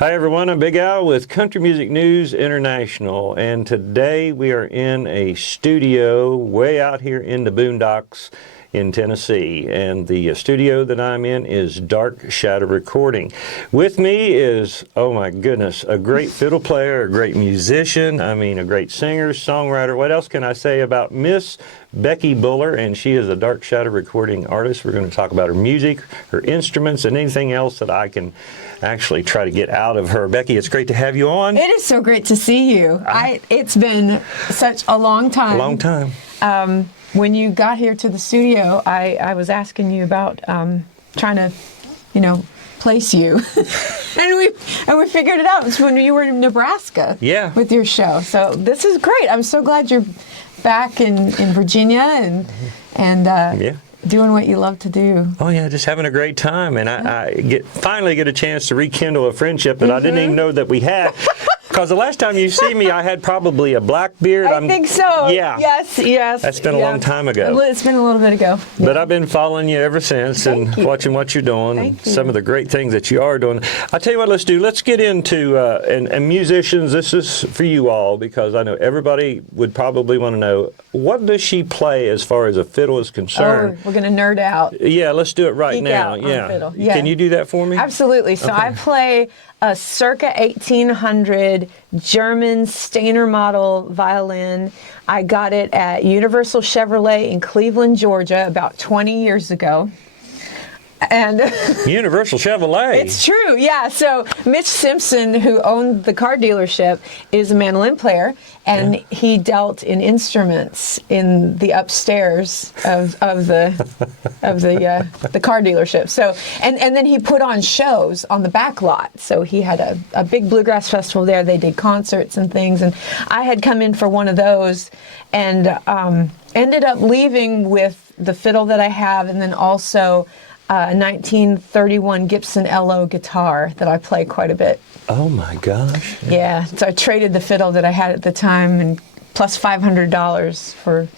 Hi everyone, I'm Big Al with Country Music News International, and today we are in a studio way out here in the boondocks in Tennessee, and the studio that I'm in is Dark Shadow Recording. With me is, oh my goodness, a great fiddle player, a great musician, a great singer, songwriter. What else can I say about Miss Becky Buller? And she is a Dark Shadow Recording artist. We're going to talk about her music, her instruments, and anything else that I can actually try to get out of her. Becky, it's great to have you on. It is so great to see you. It's been such a long time. A long time. When you got here to the studio, I was asking you about trying to, place you. and we figured it out. It's when you were in Nebraska with your show. So this is great. I'm so glad you're back in Virginia and doing what you love to do. Oh yeah, just having a great time, and I finally get a chance to rekindle a friendship that I didn't even know that we had. Because the last time you see me, I had probably a black beard. I think so. Yeah. Yes. That's been a long time ago. It's been a little bit ago. Yeah. But I've been following you ever since watching what you're doing and some of the great things that you are doing. I'll tell you what, let's do. Let's get into, and musicians, this is for you all, because I know everybody would probably want to know, what does she play as far as a fiddle is concerned? Oh, we're going to nerd out. Yeah, let's do it right Geek now. out on fiddle. Yeah. Can you do that for me? Absolutely. So I play a circa 1800 German Stainer model violin. I got it at Universal Chevrolet in Cleveland, Georgia, about 20 years ago. And Universal Chevrolet. It's true, yeah. So Mitch Simpson, who owned the car dealership, is a mandolin player, and he dealt in instruments in the upstairs of the car dealership. So and then he put on shows on the back lot. So he had a big bluegrass festival there. They did concerts and things, and I had come in for one of those, and ended up leaving with the fiddle that I have, and then also a 1931 Gibson LO guitar that I play quite a bit. Oh my gosh. Yeah, so I traded the fiddle that I had at the time and plus $500 for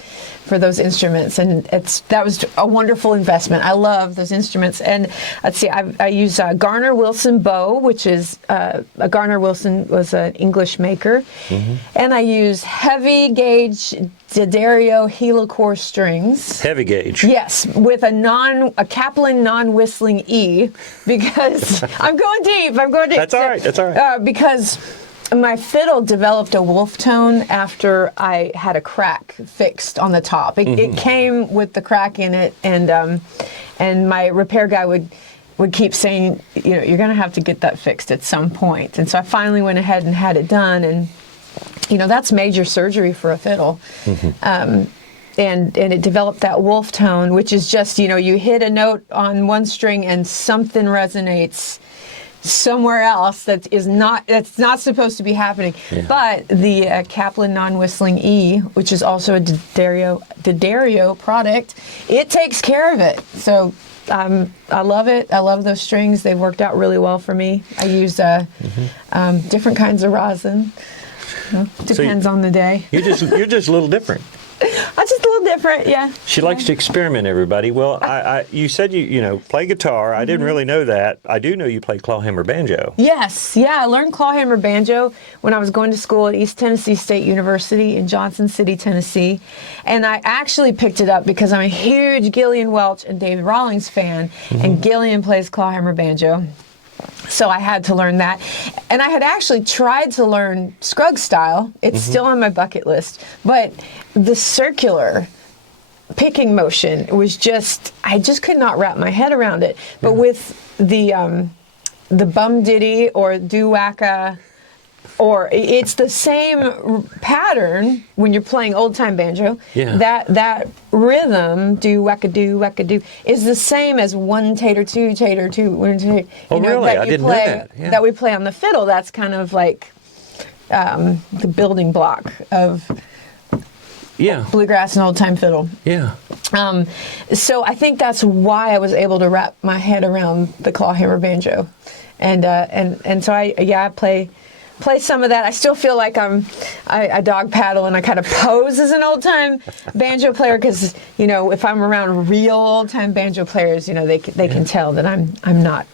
those instruments, and that was a wonderful investment. I love those instruments. And let's see, I use Garner Wilson bow, which is Garner Wilson was an English maker, and I use heavy gauge D'Addario helicore strings. Heavy gauge. Yes, with a Kaplan non-whistling E, because I'm going deep. That's all right. That's all right. Because my fiddle developed a wolf tone after I had a crack fixed on the top. It came with the crack in it, and my repair guy would keep saying, you're going to have to get that fixed at some point. And so I finally went ahead and had it done, and that's major surgery for a fiddle. And it developed that wolf tone, which is just, you hit a note on one string and something resonates somewhere else that's not supposed to be happening. But the Kaplan non-whistling E, which is also a D'Addario product, it takes care of it. So I love it. I love those strings. They've worked out really well for me. I use different kinds of rosin. Depends on the day. You're just a little different. I'm just a little different, yeah. She likes to experiment, everybody. Well, you said you play guitar. I didn't really know that. I do know you play clawhammer banjo. Yes, yeah. I learned clawhammer banjo when I was going to school at East Tennessee State University in Johnson City, Tennessee. And I actually picked it up because I'm a huge Gillian Welch and David Rawlings fan, and Gillian plays clawhammer banjo. So I had to learn that. And I had actually tried to learn Scruggs style. It's still on my bucket list. But the circular picking motion was I just could not wrap my head around it. But with the bum ditty or doo-wacka, or it's the same pattern when you're playing old time banjo. That rhythm, do-wacka-do, is the same as one tater two, one tater. Oh, really? I didn't know that. Yeah. That we play on the fiddle. That's kind of like the building block of bluegrass and old time fiddle. Yeah. So I think that's why I was able to wrap my head around the clawhammer banjo, and so I play some of that. I still feel like I dog paddle and I kind of pose as an old time banjo player, because if I'm around real old time banjo players, they can tell that I'm not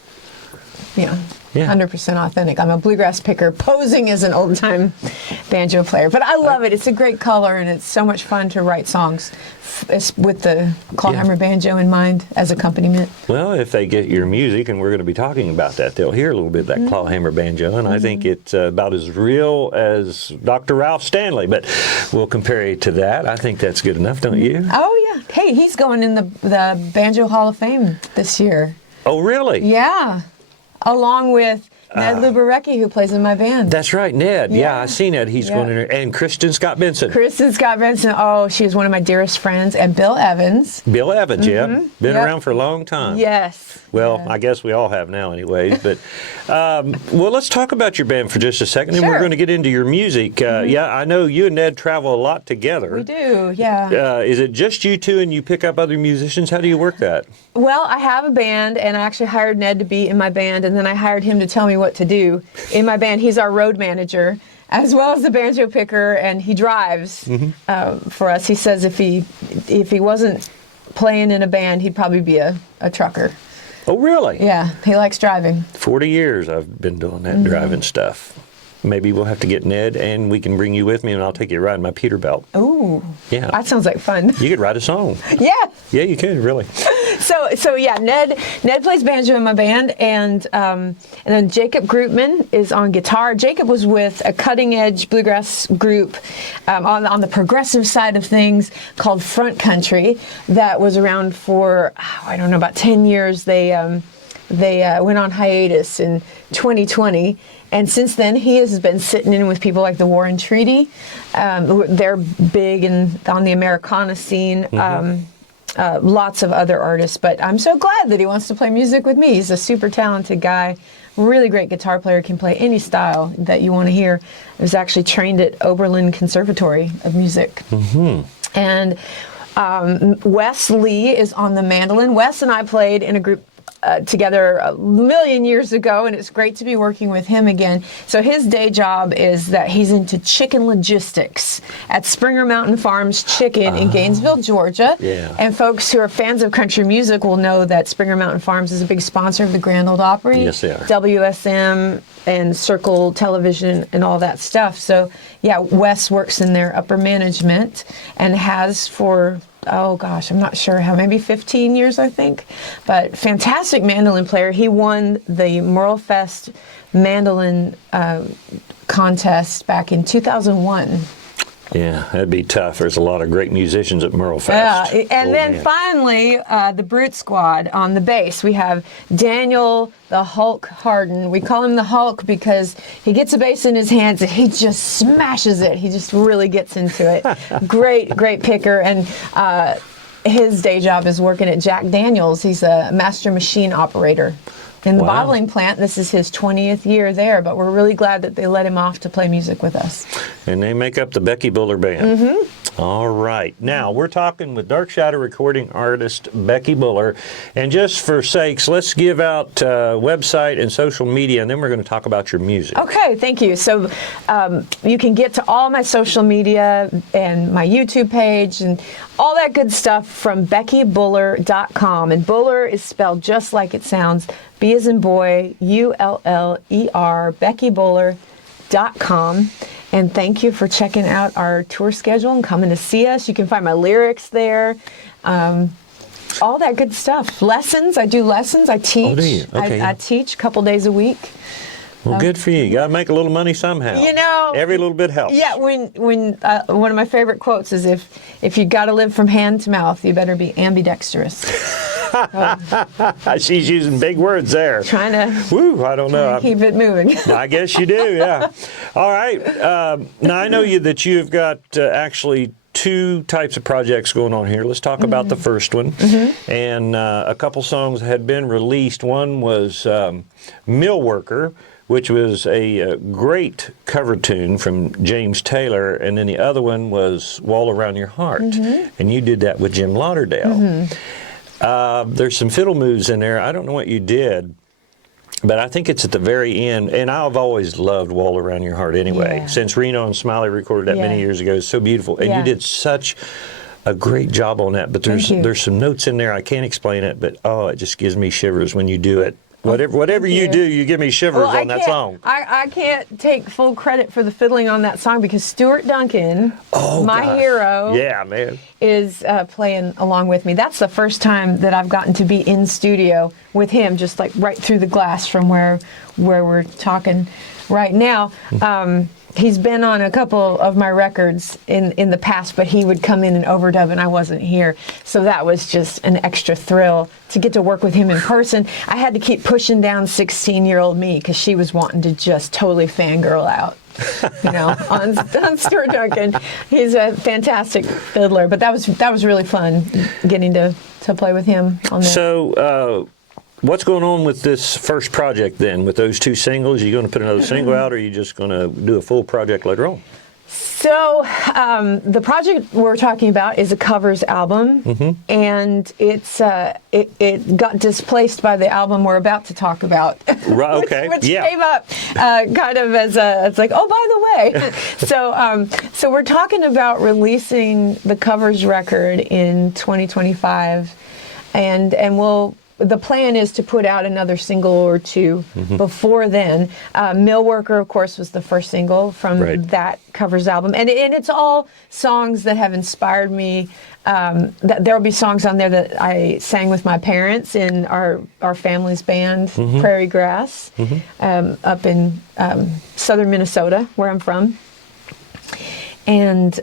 Yeah. 100% authentic. I'm a bluegrass picker posing as an old-time banjo player. But I love it. It's a great color, and it's so much fun to write songs with the clawhammer banjo in mind as accompaniment. Well, if they get your music, and we're going to be talking about that, they'll hear a little bit of that clawhammer banjo, and I think it's about as real as Dr. Ralph Stanley, but we'll compare it to that. I think that's good enough, don't you? Oh, yeah. Hey, he's going in the Banjo Hall of Fame this year. Oh, really? Yeah. Along with Ned Luberecki, who plays in my band. That's right, Ned. Yeah, I see Ned. He's going in there. And Kristen Scott Benson. Kristen Scott Benson. Oh, she was one of my dearest friends. And Bill Evans. Bill Evans, yeah. Been around for a long time. Yes. Well, I guess we all have now anyways. But, well, let's talk about your band for just a second, and we're going to get into your music. Yeah, I know you and Ned travel a lot together. We do, yeah. Is it just you two and you pick up other musicians? How do you work that? Well, I have a band, and I actually hired Ned to be in my band, and then I hired him to tell me what to do in my band. He's our road manager, as well as the banjo picker, and he drives for us. He says if he wasn't playing in a band, he'd probably be a trucker. Oh, really? Yeah, he likes driving. 40 years I've been doing that driving stuff. Maybe we'll have to get Ned, and we can bring you with me, and I'll take you riding my Peterbilt. Ooh. Yeah. That sounds like fun. You could write a song. Yeah. Yeah, you could, really. So yeah, Ned plays banjo in my band, and then Jacob Grootman is on guitar. Jacob was with a cutting edge bluegrass group on the progressive side of things called Front Country that was around for I don't know, about 10 years. They went on hiatus in 2020. And since then, he has been sitting in with people like the War and Treaty. They're big on the Americana scene. Lots of other artists. But I'm so glad that he wants to play music with me. He's a super talented guy. Really great guitar player. Can play any style that you want to hear. He was actually trained at Oberlin Conservatory of Music. And Wes Lee is on the mandolin. Wes and I played in a group together a million years ago, and it's great to be working with him again. So his day job is that he's into chicken logistics at Springer Mountain Farms Chicken in Gainesville, Georgia. Yeah. And folks who are fans of country music will know that Springer Mountain Farms is a big sponsor of the Grand Ole Opry. Yes, they are. WSM and Circle Television and all that stuff. So yeah, Wes works in their upper management and has for oh gosh, I'm not sure how, maybe 15 years, I think. But fantastic mandolin player. He won the Merle Fest mandolin contest back in 2001. Yeah, that'd be tough. There's a lot of great musicians at Merle Fest. Yeah, and then finally, the Brute Squad on the bass. We have Daniel the Hulk Harden. We call him the Hulk because he gets a bass in his hands and he just smashes it. He just really gets into it. Great picker. And his day job is working at Jack Daniels. He's a master machine operator in the bottling plant. This is his 20th year there, but we're really glad that they let him off to play music with us. And they make up the Becky Buller Band. All right. Now, we're talking with Dark Shadow recording artist Becky Buller. And just for sakes, let's give out website and social media, and then we're going to talk about your music. Okay, thank you. So you can get to all my social media and my YouTube page and all that good stuff from BeckyBuller.com. And Buller is spelled just like it sounds. B as in boy, U-L-L-E-R, BeckyBuller.com. And thank you for checking out our tour schedule and coming to see us. You can find my lyrics there. All that good stuff. Lessons. I do lessons. I teach. Oh, do you? Okay. I teach a couple days a week. Well, good for you. You got to make a little money somehow. You know, every little bit helps. Yeah. When one of my favorite quotes is, if you got to live from hand to mouth, you better be ambidextrous. She's using big words there. Trying to. Woo! I don't know. Keep it moving. I guess you do. Yeah. All right. Now I know that you've got actually two types of projects going on here. Let's talk about the first one. And a couple songs had been released. One was Mill Worker, which was a great cover tune from James Taylor, and then the other one was Wall Around Your Heart, and you did that with Jim Lauderdale. There's some fiddle moves in there. I don't know what you did, but I think it's at the very end, and I've always loved Wall Around Your Heart anyway, since Reno and Smiley recorded that many years ago. It's so beautiful, and you did such a great job on that, but there's some notes in there, I can't explain it, but oh, it just gives me shivers when you do it Whatever you do, you give me shivers Well, on that song. I can't take full credit for the fiddling on that song because Stuart Duncan, my hero, yeah, man, is playing along with me. That's the first time that I've gotten to be in studio with him, just like right through the glass from where we're talking right now. He's been on a couple of my records in the past, but he would come in and overdub and I wasn't here. So that was just an extra thrill to get to work with him in person. I had to keep pushing down 16-year-old me because she was wanting to just totally fangirl out, on Stuart Duncan. He's a fantastic fiddler, but that was really fun getting to play with him on that. So, what's going on with this first project then? With those 2 singles, are you going to put another single out, or are you just going to do a full project later on? So the project we're talking about is a covers album, and it got displaced by the album we're about to talk about, Right, okay. which came up kind of as it's like, oh, by the way. So we're talking about releasing the covers record in 2025, and the plan is to put out another single or 2 before then. Mill Worker, of course, was the first single from that covers album. And it's all songs that have inspired me. There'll be songs on there that I sang with my parents in our family's band, Prairie Grass, up in southern Minnesota, where I'm from. And